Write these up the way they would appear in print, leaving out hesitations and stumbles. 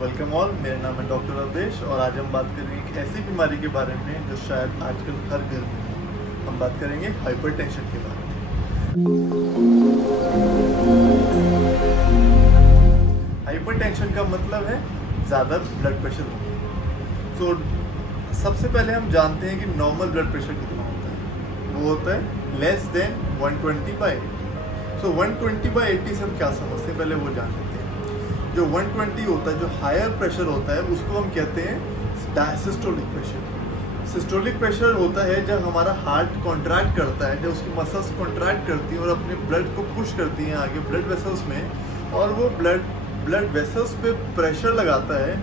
Welcome all, मेरा नाम है डॉक्टर अवधेश और आज हम बात करेंगे एक ऐसी बीमारी के बारे में जो शायद आजकल हर घर में है। हम बात करेंगे हाइपरटेंशन के बारे में। हाइपरटेंशन का मतलब है ज़्यादा ब्लड प्रेशर होना। सो सबसे पहले हम जानते हैं कि नॉर्मल ब्लड प्रेशर कितना होता है। वो होता है लेस देन 120/80। सो 120/80 से हम क्या समझते हैं, पहले वो जान लेते हैं। जो 120 होता है, जो हायर प्रेशर होता है, उसको हम कहते हैं सिस्टोलिक प्रेशर। सिस्टोलिक प्रेशर होता है जब हमारा हार्ट कॉन्ट्रैक्ट करता है, जब उसकी मसल्स कॉन्ट्रैक्ट करती हैं और अपने ब्लड को पुश करती हैं आगे ब्लड वेसल्स में, और वो ब्लड वेसल्स पे प्रेशर लगाता है।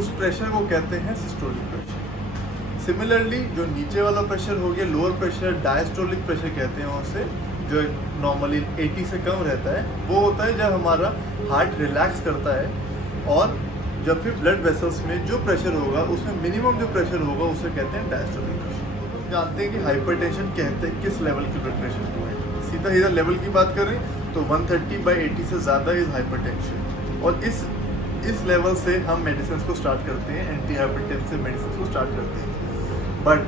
उस प्रेशर को कहते हैं सिस्टोलिक प्रेशर। सिमिलरली जो नीचे वाला प्रेशर हो गया लोअर प्रेशर, डायस्टोलिक प्रेशर कहते हैं उसे, जो नॉर्मली 80 से कम रहता है। वो होता है जब हमारा हार्ट रिलैक्स करता है और जब फिर ब्लड वेसल्स में जो प्रेशर होगा उसमें मिनिमम जो प्रेशर होगा उसे कहते हैं डायस्टोलिक प्रेशर। जानते हैं कि हाइपरटेंशन कहते हैं किस लेवल की ब्लड प्रेशर को है। सीधा लेवल की बात करें तो 130/80 से ज़्यादा इज़ हाइपरटेंशन, और इस लेवल से हम मेडिसिन को स्टार्ट करते हैं, एंटी हाइपरटेंसिव मेडिसिन को स्टार्ट करते हैं। बट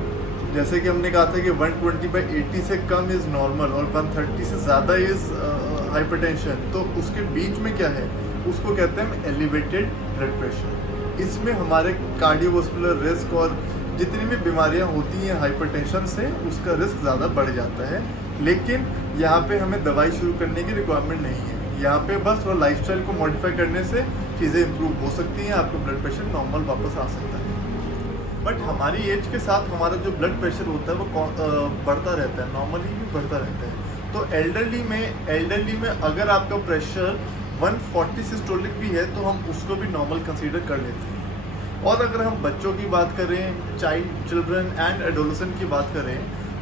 जैसे कि हमने कहा था कि 120/80 से कम इज़ नॉर्मल और 130 से ज़्यादा इज़ हाइपरटेंशन, तो उसके बीच में क्या है, उसको कहते हैं एलिवेटेड ब्लड प्रेशर। इसमें हमारे कार्डियोवास्कुलर रिस्क और जितनी भी बीमारियां होती हैं हाइपरटेंशन से, उसका रिस्क ज़्यादा बढ़ जाता है। लेकिन यहाँ पे हमें दवाई शुरू करने की रिक्वायरमेंट नहीं है। यहाँ पे बस थोड़ा लाइफस्टाइल को मॉडिफाई करने से चीज़ें इंप्रूव हो सकती हैं, आपका ब्लड प्रेशर नॉर्मल वापस आ सकता है। बट हमारी एज के साथ हमारा जो ब्लड प्रेशर होता है वो बढ़ता रहता है, नॉर्मली भी बढ़ता रहता है। तो एल्डरली में अगर आपका प्रेशर 140 सिस्टोलिक भी है तो हम उसको भी नॉर्मल कंसीडर कर लेते हैं। और अगर हम बच्चों की बात करें, चिल्ड्रन एंड एडोलेसेंट की बात करें,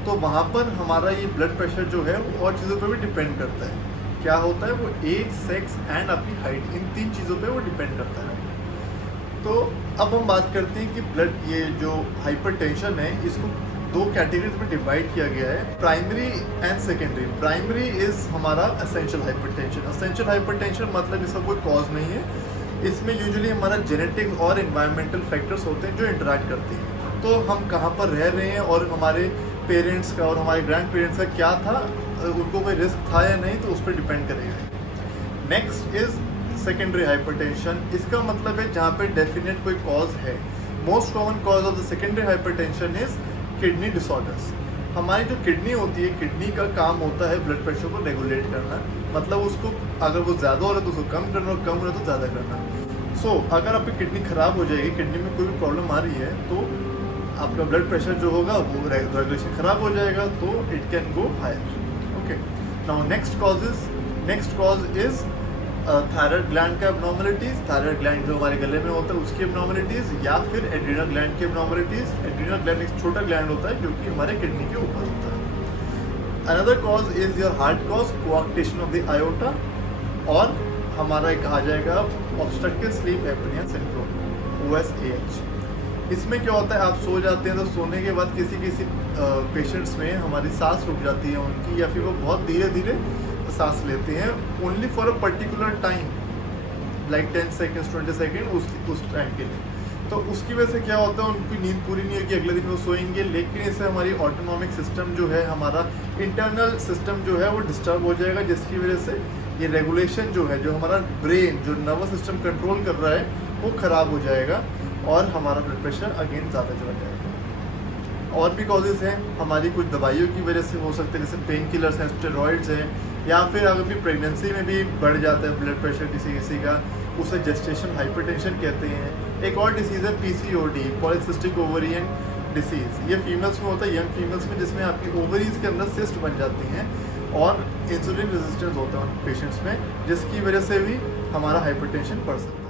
तो वहाँ पर हमारा ये ब्लड प्रेशर जो है वो और चीज़ों पर भी डिपेंड करता है। क्या होता है वो एज, सेक्स एंड आपकी हाइट, इन 3 चीज़ों पर वो डिपेंड करता है। तो अब हम बात करते हैं कि ये जो हाइपरटेंशन है इसको 2 कैटेगरीज में डिवाइड किया गया है, primary and secondary. Primary is हमारा एसेंशियल हाइपरटेंशन। एसेंशियल हाइपरटेंशन मतलब इसका कोई कॉज नहीं है। इसमें यूजुअली हमारा जेनेटिक और एनवायरमेंटल फैक्टर्स होते हैं जो इंटरेक्ट करते हैं। तो हम कहाँ पर रह रहे हैं और हमारे पेरेंट्स का और हमारे ग्रैंड पेरेंट्स का क्या था, उनको कोई रिस्क था या नहीं, तो उस पर डिपेंड करेगा। Next is secondary hypertension. इसका मतलब है जहाँ पे डेफिनेट कोई कॉज है। Most common cause of the secondary hypertension is kidney disorders. हमारी जो किडनी होती है, किडनी का काम होता है ब्लड प्रेशर को रेगुलेट करना, मतलब उसको अगर वो ज़्यादा हो रहा है तो उसको कम करना, और कम हो रहा है तो ज़्यादा करना। सो अगर आपकी किडनी ख़राब हो जाएगी, किडनी में कोई भी प्रॉब्लम आ रही है, तो आपका ब्लड प्रेशर जो होगा वो रेगुलेशन ख़राब हो जाएगा, तो it can go higher. Okay, now next cause is thyroid gland का एब्नॉर्मलिटीज़। थायराइड ग्लैंड जो हमारे गले में होता है उसकी एब्नॉर्मलिटीज़, या फिर एड्रीनल ग्लैंड की एब्नॉर्मलिटीज़। एड्रीनल ग्लैंड एक छोटा ग्लैंड होता है जो कि हमारे किडनी के ऊपर होता है। Another cause is your heart cause, कोआक्टेशन of the iota, और हमारा एक आ जाएगा obstructive sleep apnoea syndrome, OSAH। इसमें क्या होता है, आप सो जाते हैं तो सोने के बाद किसी पेशेंट्स में हमारी सांस रुक जाती है उनकी, या फिर वो बहुत धीरे धीरे सांस लेते हैं, only for a particular time, like 10 seconds 20 second उस टाइम के लिए। तो उसकी वजह से क्या होता है, उनकी नींद पूरी नहीं होगी, अगले दिन वो सोएंगे, लेकिन इससे हमारी ऑटोनॉमिक सिस्टम जो है, हमारा इंटरनल सिस्टम जो है वो डिस्टर्ब हो जाएगा, जिसकी वजह से ये रेगुलेशन जो है, जो हमारा ब्रेन, जो नर्वस सिस्टम कंट्रोल कर रहा है, वो ख़राब हो जाएगा और हमारा ब्लड प्रेशर अगेन ज़्यादा चला जाएगा। और भी कॉजेज़ हैं, हमारी कुछ दवाइयों की वजह से हो सकते हैं, जैसे पेन किलर्स हैं, स्टेरॉइड्स हैं, या फिर अगर भी प्रेगनेंसी में भी बढ़ जाता है ब्लड प्रेशर किसी का, उसे जेस्टेशन हाइपरटेंशन कहते हैं। एक और डिसीज़ है PCOD, पॉलीसिस्टिक ओवरियन डिसीज़। ये फीमेल्स में होता है, यंग फीमेल्स में, जिसमें आपकी ओवरीज के अंदर सिस्ट बन जाती हैं और इंसुलिन रेजिस्टेंस होता है उन पेशेंट्स में, जिसकी वजह से भी हमारा हाइपरटेंशन बढ़ सकता है।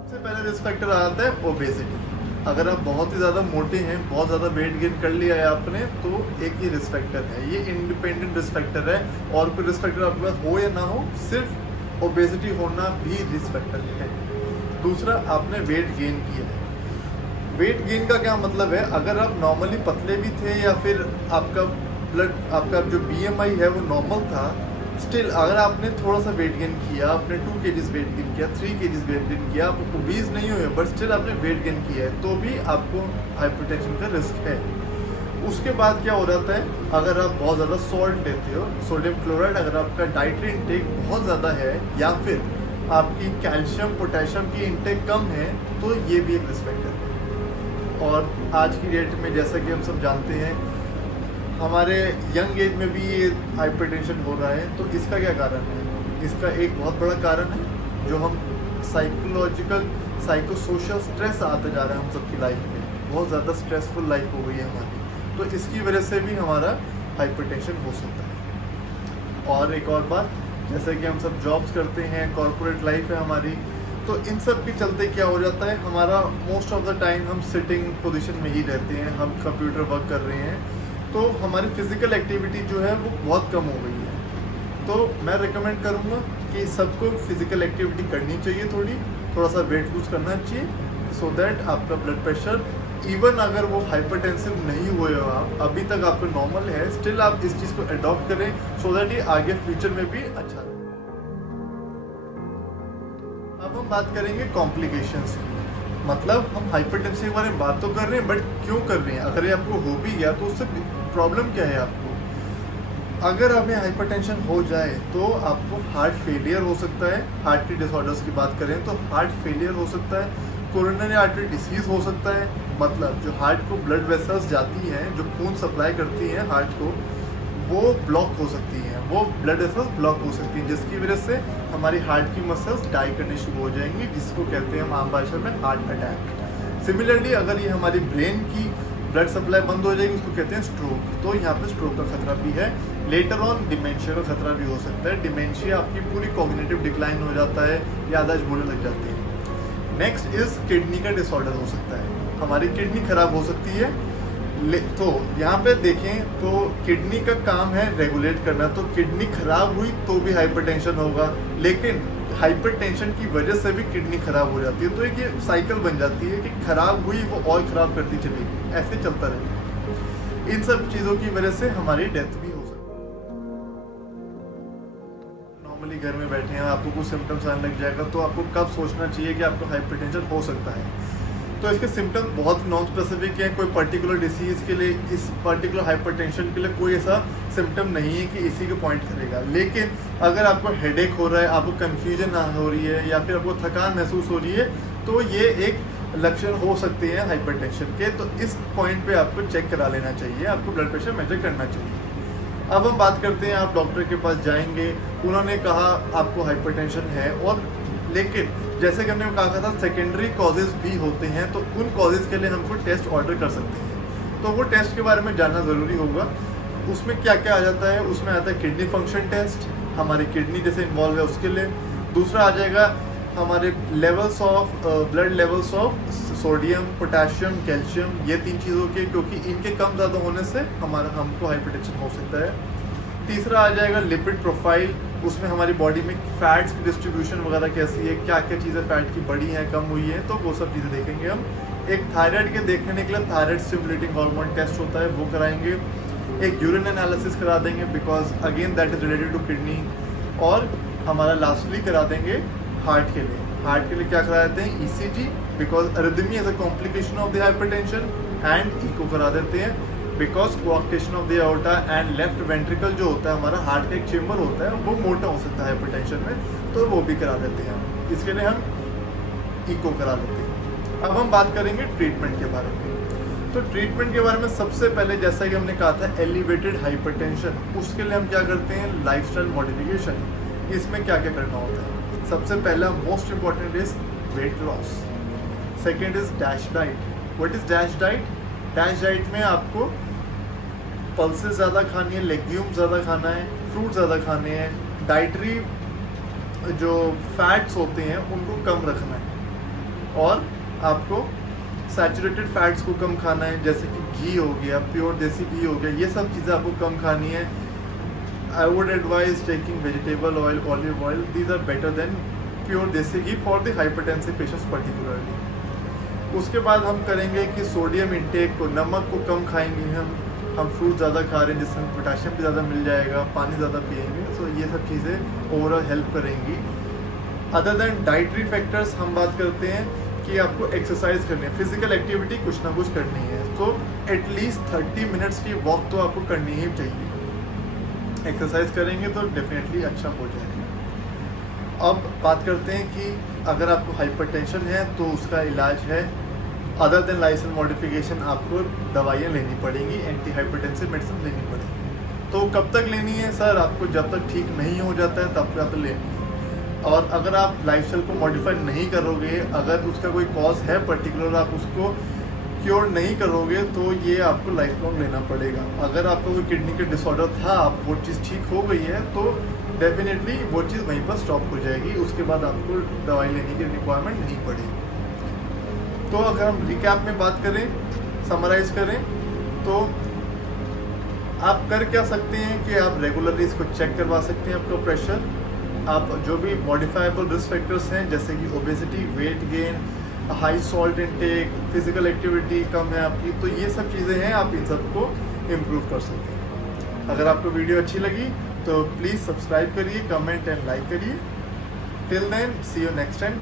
सबसे पहले रिस्क फैक्टर आ जाता है ओबेसिटी। अगर आप बहुत ही ज़्यादा मोटे हैं, बहुत ज़्यादा वेट गेन कर लिया है आपने, तो एक ये रिस्क फैक्टर है। ये इंडिपेंडेंट रिस्क फैक्टर है, और कोई रिस्क फैक्टर आपके पास हो या ना हो, सिर्फ ओबेसिटी होना भी रिस्क फैक्टर है। दूसरा, आपने वेट गेन किया है। वेट गेन का क्या मतलब है, अगर आप नॉर्मली पतले भी थे, या फिर आपका जो BMI है वो नॉर्मल था, स्टिल अगर आपने थोड़ा सा वेट गेन किया, आपने 2 kgs वेट गेन किया, 3 kgs वेट गेन किया, आप ओबीज नहीं हुए बट स्टिल आपने वेट गेन किया है, तो भी आपको हाइपरटेंशन का रिस्क है। उसके बाद क्या हो जाता है, अगर आप बहुत ज़्यादा सॉल्ट लेते हो, सोडियम क्लोराइड, अगर आपका डाइटरी इंटेक बहुत ज़्यादा है या फिर आपकी कैल्शियम पोटेशियम की इंटेक कम है, तो ये भी एक रिस्क फैक्टर है। और आज की डेट में जैसा कि हम सब जानते हैं, हमारे यंग एज में भी ये हाइपरटेंशन हो रहा है। तो इसका क्या कारण है? इसका एक बहुत बड़ा कारण है जो हम साइकोलॉजिकल साइकोसोशल स्ट्रेस आता जा रहा है हम सबकी लाइफ में। बहुत ज़्यादा स्ट्रेसफुल लाइफ हो गई है हमारी, तो इसकी वजह से भी हमारा हाइपरटेंशन हो सकता है। और एक और बात, जैसे कि हम सब जॉब्स करते हैं, कॉर्पोरेट लाइफ है हमारी, तो इन सब के चलते क्या हो जाता है, हमारा मोस्ट ऑफ द टाइम हम सिटिंग पोजीशन में ही रहते हैं, हम कंप्यूटर वर्क कर रहे हैं, तो हमारी फिज़िकल एक्टिविटी जो है वो बहुत कम हो गई है। तो मैं रिकमेंड करूँगा कि सबको फिज़िकल एक्टिविटी करनी चाहिए, थोड़ा सा वेट लूज करना चाहिए, सो दैट आपका ब्लड प्रेशर, इवन अगर वो हाइपरटेंसिव नहीं हुए हो, आप अभी तक आपको नॉर्मल है, स्टिल आप इस चीज़ को अडॉप्ट करें, सो दैट ये आगे फ्यूचर में भी अच्छा रहे। अब हम बात करेंगे कॉम्प्लिकेशंस की। मतलब हम हाइपरटेंशन के बारे में बात तो कर रहे हैं, बट क्यों कर रहे हैं? अगर ये आपको हो भी गया तो उससे प्रॉब्लम क्या है आपको? अगर हमें हाइपरटेंशन हो जाए तो आपको हार्ट फेलियर हो सकता है। हार्ट की डिसऑर्डर्स की बात करें तो हार्ट फेलियर हो सकता है, कोरोनरी आर्टरी डिसीज हो सकता है। मतलब जो हार्ट को ब्लड वेसल्स जाती हैं, जो खून सप्लाई करती हैं हार्ट को, वो ब्लॉक हो सकती हैं, वो ब्लड वेसल्स ब्लॉक हो सकती हैं, जिसकी वजह से हमारी हार्ट की मसल्स डाई करनी शुरू हो जाएंगी, जिसको कहते हैं हम आम भाषा में हार्ट अटैक। सिमिलरली अगर ये हमारी ब्रेन की ब्लड सप्लाई बंद हो जाएगी, उसको कहते हैं स्ट्रोक। तो यहाँ पे स्ट्रोक का खतरा भी है। लेटर ऑन डिमेंशिया का खतरा भी हो सकता है। डिमेंशिया आपकी पूरी कॉग्निटिव डिक्लाइन हो जाता है, याददाश्त भूलने लग जाती है। नेक्स्ट इज किडनी का डिसऑर्डर हो सकता है, हमारी किडनी खराब हो सकती है। तो यहाँ पे देखें तो किडनी का काम है रेगुलेट करना, तो किडनी खराब हुई तो भी हाइपरटेंशन होगा, लेकिन हाइपरटेंशन की वजह से भी किडनी खराब हो जाती है। तो एक ये साइकिल बन जाती है कि खराब हुई वो और खराब करती चलेगी, ऐसे चलता रहेगा। इन सब चीज़ों की वजह से हमारी डेथ भी हो सकती है। नॉर्मली घर में बैठे हैं, आपको कुछ सिम्टम्स आने लग जाएगा, तो आपको कब सोचना चाहिए कि आपको हाइपरटेंशन हो सकता है? तो इसके सिम्टम्स बहुत नॉन स्पेसिफिक हैं। कोई पर्टिकुलर डिसीज़ के लिए, इस पर्टिकुलर हाइपरटेंशन के लिए कोई ऐसा सिम्टम नहीं है कि इसी को पॉइंट करेगा। लेकिन अगर आपको हेडेक हो रहा है, आपको कन्फ्यूजन हो रही है, या फिर आपको थकान महसूस हो रही है, तो ये एक लक्षण हो सकते हैं हाइपरटेंशन के। तो इस पॉइंट पे आपको चेक करा लेना चाहिए, आपको ब्लड प्रेशर मेजर करना चाहिए। अब हम बात करते हैं, आप डॉक्टर के पास जाएंगे, उन्होंने कहा आपको हाइपरटेंशन है, और लेकिन जैसे कि हमने कहा था सेकेंडरी कॉजेज़ भी होते हैं, तो उन कॉजेज़ के लिए हमको टेस्ट ऑर्डर कर सकते हैं। तो वो टेस्ट के बारे में जानना ज़रूरी होगा। उसमें क्या क्या आ जाता है? उसमें आता है किडनी फंक्शन टेस्ट, हमारी किडनी जैसे इन्वॉल्व है उसके लिए। दूसरा आ जाएगा हमारे levels of blood levels of sodium, potassium, calcium, ये 3 चीज़ों के, क्योंकि इनके कम ज़्यादा होने से हमको हाइपरटेंशन हो सकता है। तीसरा आ जाएगा लिपिड प्रोफाइल, उसमें हमारी बॉडी में फैट्स की डिस्ट्रीब्यूशन वगैरह कैसी है, क्या क्या चीज़ें फैट की बढ़ी हैं, कम हुई है, तो वो सब चीज़ें देखेंगे हम। एक थायराइड के देखने के लिए थायराइड स्टिमुलेटिंग हार्मोन टेस्ट होता है, वो कराएंगे। एक यूरिन एनालिसिस करा देंगे, because again that is related to kidney. और हमारा लास्टली करा देंगे हार्ट के लिए। हार्ट के लिए क्या करा देते हैं? ECG, because arrhythmia is a complication of the hypertension, and echo करा देते हैं, because coarctation of the aorta and left ventricle जो होता है हमारा हार्ट का एक चेम्बर होता है, वो मोटा हो सकता है हाइपरटेंशन में, तो वो भी करा देते हैं। इसके लिए हम इको करा देते हैं। अब हम बात करेंगे ट्रीटमेंट के बारे में। तो ट्रीटमेंट के बारे में सबसे पहले, जैसा कि हमने कहा था, एलिवेटेड हाइपरटेंशन, उसके लिए हम क्या करते हैं? Lifestyle modification. इसमें क्या क्या करना होता है? सबसे पहला most important is weight loss. Second is dash diet. What is dash diet? Dash diet में आपको पल्सेस ज़्यादा खानी है, लेग्यूम ज़्यादा खाना है, फ्रूट ज़्यादा खाने हैं, डाइटरी जो फैट्स होते हैं उनको कम रखना है, और आपको सैचुरेटेड फैट्स को कम खाना है, जैसे कि घी हो गया, प्योर देसी घी हो गया, ये सब चीज़ें आपको कम खानी है। I would advise taking vegetable oil, olive oil, these are better than pure desi ghee for the hypertensive patients particularly. उसके बाद हम करेंगे कि सोडियम इंटेक को, नमक को कम खाएंगे हम फ्रूट ज़्यादा खा रहे हैं जिससे पोटेशियम भी ज़्यादा मिल जाएगा, पानी ज़्यादा पिएंगे, सो ये सब चीज़ें ओवरऑल हेल्प करेंगी। अदर देन डाइटरी फैक्टर्स हम बात करते हैं कि आपको एक्सरसाइज करनी है, फिजिकल एक्टिविटी कुछ ना कुछ करनी है, तो एटलीस्ट 30 मिनट्स की वॉक तो आपको करनी ही चाहिए। एक्सरसाइज करेंगे तो डेफिनेटली अच्छा हो जाएगा। अब बात करते हैं कि अगर आपको हाइपरटेंशन है तो उसका इलाज है, अदर देन लाइसेंस मॉडिफिकेशन आपको दवाइयाँ लेनी पड़ेंगी, एंटी हाइपरटेंसिव मेडिसिन लेनी पड़ेगी। तो कब तक लेनी है सर? आपको जब तक ठीक नहीं हो जाता है तब तक लेनी है। और अगर आप लाइफस्टाइल को मॉडिफाई नहीं करोगे, अगर उसका कोई कॉज है पर्टिकुलर, आप उसको क्योर नहीं करोगे तो ये आपको लाइफ लॉन्ग लेना पड़ेगा। अगर आपका कोई किडनी का डिसऑर्डर था, वो चीज़ ठीक हो गई है तो डेफिनेटली वो चीज़ वहीं पर स्टॉप हो जाएगी, उसके बाद आपको दवाई लेने की रिक्वायरमेंट नहीं पड़ेगी। तो अगर हम रिकैप में बात करें, समराइज करें, तो आप कर क्या सकते हैं कि आप रेगुलरली इसको चेक करवा सकते हैं आपका प्रेशर। आप जो भी मॉडिफाइबल रिस्क फैक्टर्स हैं जैसे कि obesity, weight gain, high salt intake, physical activity कम है आपकी, तो ये सब चीज़ें हैं, आप इन सबको इम्प्रूव कर सकते हैं। अगर आपको वीडियो अच्छी लगी तो प्लीज़ सब्सक्राइब करिए, कमेंट एंड लाइक करिए। Till then see you next time.